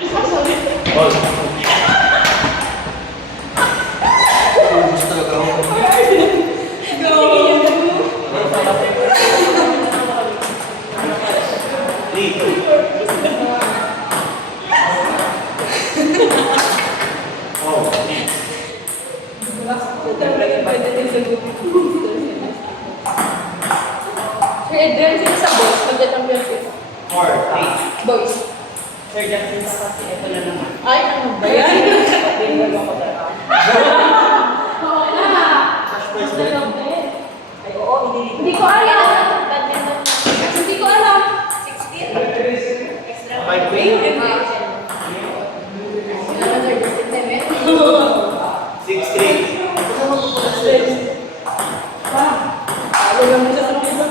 Gusto talaga ako. Adrian, sino sa boys? Magka-champion sila. Boys. Sir, dyan sila kasi ito na naman. Ay, ano ba yan? Ay, oo, Hindi ko alam. Hindi ko alam. 16. Extra. 5 Wait. 6-3. Ano lang mo sa sarap sa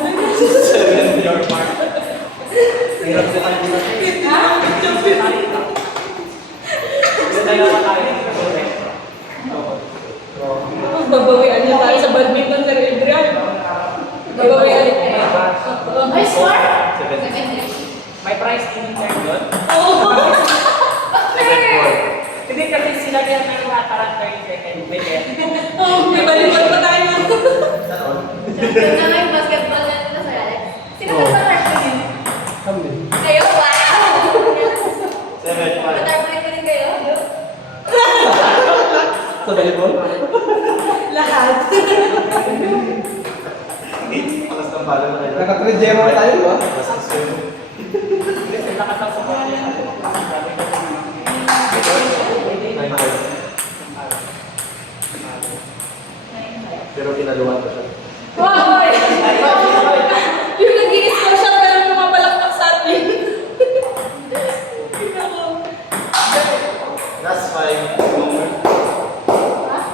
Your mark. Hirap ko kayo dito. Ha? Babawian niya tayo sa badminton, Sir Adrian. Babawian niya tayo. Ay, smart! 7-4. May price din sir doon. Oo. 7-4. Hindi kasi sila yan may mga parang 30 second. May kaya. Oh, may balikan pa tayo. Ganda na yung basketball na ito sa Alex. Sino ka sa crush ko din? Kayo? Wow! 7-5. Matarbalik ka din kayo? Sa volleyball? Lahat. Pakas ng bala na kayo. Naka-3-0 tayo, di ba? Basta swim. Hindi sir, nakasama ko. 9-5. Pero kinaluan ko siya. Hoy! Yung nag-i-score siya pero pumapalakpak sa atin. Last 5.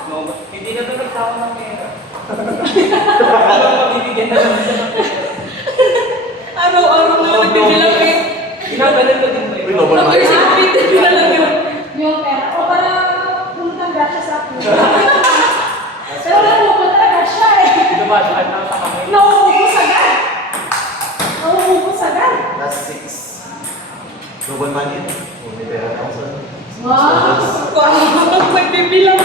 No, hindi na doon nagtawa ng pera. Alam mo, bibigyan na lang siya ng pera. Araw-araw na nagbibilang eh. Ginagalan ko din mo Uy, double Pag mark. sinapit na lang yun. Yung pera. O para pumunta grasya sa akin. Pero wala pumunta na grasya eh. Dumadaan na sa kamay. Nauubos agad. Nauubos agad. Last 6. Double man yun. Oh, may pera na ako sa... Wow! Magbibilang.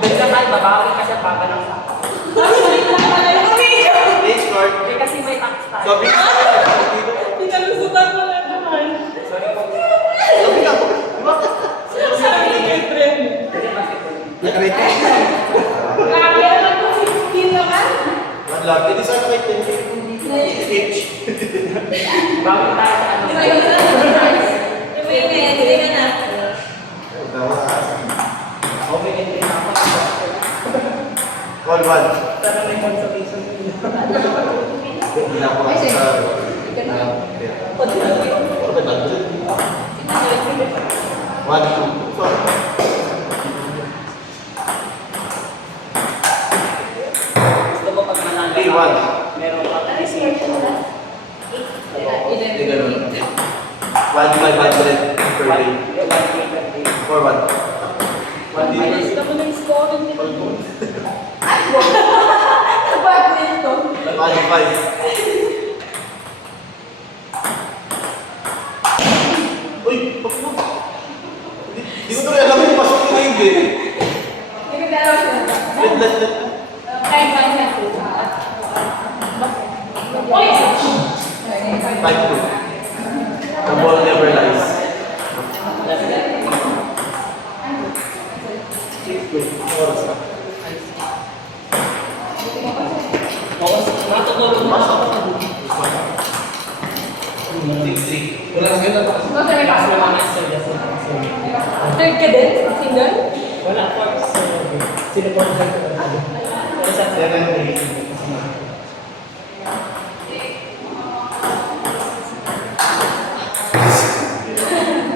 Doon ka tayo, babawi ka siya baka ng sako. Late score. Eh, kasi may tax tayo. So, big score. Dito. Pinalusutan mo na naman. Sorry po. Sabi ka. Bakit? Sabi ni Adrian. Kasi basketball. Nakarete. Grabe naman kung 15 naman. One love. Hindi sana kay 10. H. Bawi tayo sa ano. Okay, entry na ako. Call 1. Sana may consultation. Hindi na ako sa... Ano ba ito? 1, 2, 4. Gusto ko pag manalo. 3-1. Meron ka appreciation. Hindi ganun. 1,500 per day. 4-1. Alis ka mo ng score. Badminton. 1-5. Uy! Bakit mo? Hindi ko tuloy alam yung pasok ko na yung game. Oy! 5-2. The ball never lies. Oras na. Matutulog mo. Pasok. 6-3. Wala na kayo na. Kasi naman ang sir, yes, sir. Third ka din? Single? Wala po. Sino po ang sir? Pero sa 7-3.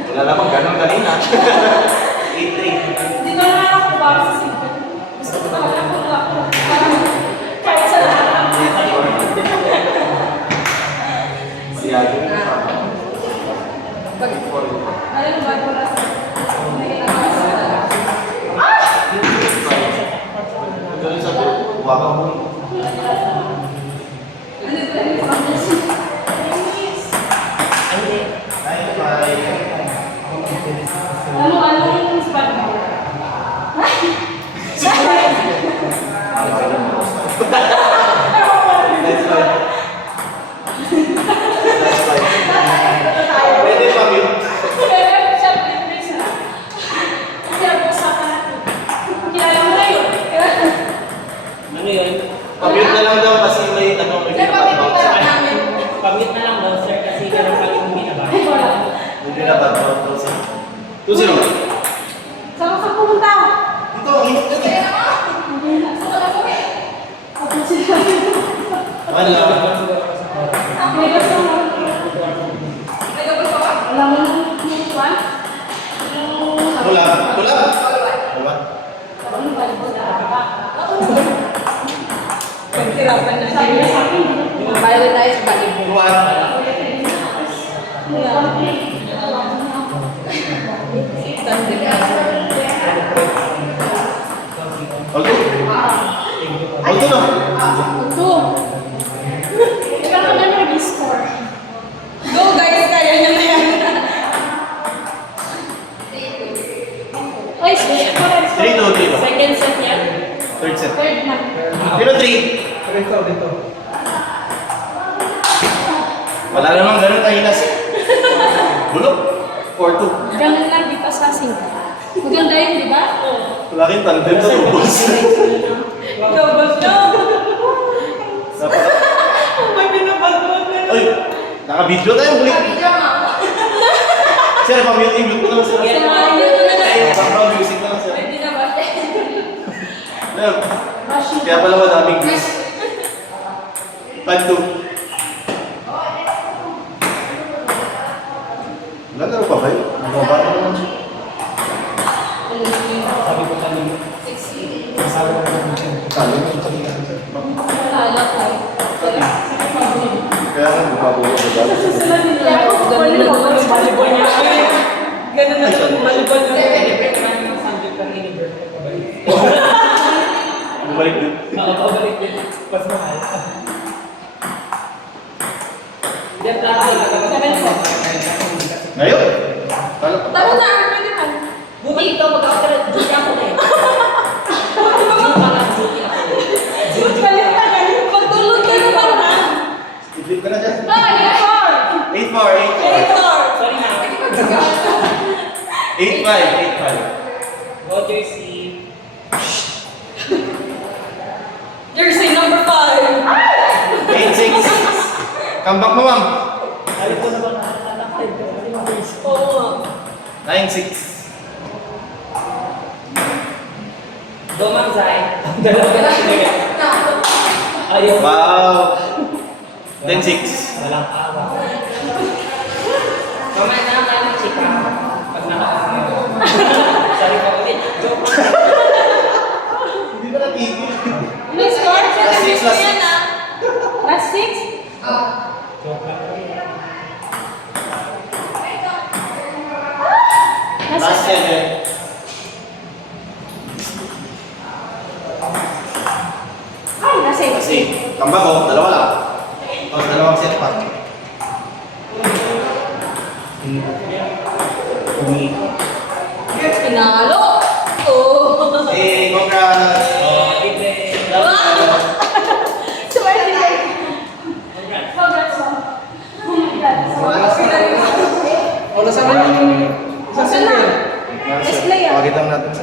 Wala namang ganun kanina. 8-3. Hindi na naman ako para sa single. Gusto ko talaga ako. Kahit sa lahat. Siyado. Pag, ano ba para sa... Galing sa waka mo. Ay, hindi. 9-5. That's fine. That's fine. Pwede pa yun. Ano yun? Pamute na lang daw kasi may may Sir, pinapag-bounce. Pamit na lang daw, sir, kasi ganun kami yung binaba. May pinapag-bounce. 2-0. Saan ka pumunta? Dito, ang init ka eh. Wala. May gusto mo? Alam mo nung one? Wala. Wala. Wala. Paghirapan na siya. Bayo tayo sa balibo. One. Aldo. Aldo na. Go guys, kaya niya na yan. Ay, 3-2. Second set yan? Third set. third na. 0-3. Wala namang ganun kahinas. Bulok. 4-2. Ganun lang, di pa sasing. Maganda yun, di ba? Wala kang tandem sa ubos. Gabas na. Napaka- May pinapagod na. Ay, naka-video tayo. Balik. Sir, pamute yung mute ko naman sir. Samahan niyo na lang. Ay, background music na lang sir. Pwede na ba? Love. Kaya pala madaming quiz. 5-2. Nagano pa ba yun? Nagaba na naman siya. Sabi ko kanina. Sabi ko kanina. Wala tayo. Kaya nga, bumabulo ko dati. Ganun na naman yung volleyball niya. Ganun na naman yung volleyball niya. Ang subject ng university ko ba yun? Bumalik din. Pabalik din. Mas mahal. Hindi, plano lang. Ngayon? Kala ko. Tama na, pwede man. Buti ito, mag-duty ako na yun. Duty pa lang, duty ako. Galit na galit. Pagtulog ka naman na. I-flip ka na dyan. Ah, 8-4. Sorry na. 8-5. Go jersey. Jersey number 5. 8-6. Comeback mo, ma'am. Sabi ko na ba nakakatid ko? Kasi mga jersey. Oo. 9-6. Go, Ma'am Zay. Dalawa na sila. Ayaw. Wow. 10-6. Walang awa. Mamaya na lang tayo mag-chika. Pag nakakagawa. Sorry po ulit. Joke. Hindi ba natigil? Next score? Last six, last six. Last 6? Joke lang. Last 7. Ay, nasa Kasi, comeback ko, dalawa lang. Tapos dalawang set pa. Pinalo. Oh. Eh, congrats. Oh, libre. Swerte kayo. Congrats. Congrats mo. Congrats. O, nasama yung Saan na? Nasa, Let's play ah. Pakita natin sa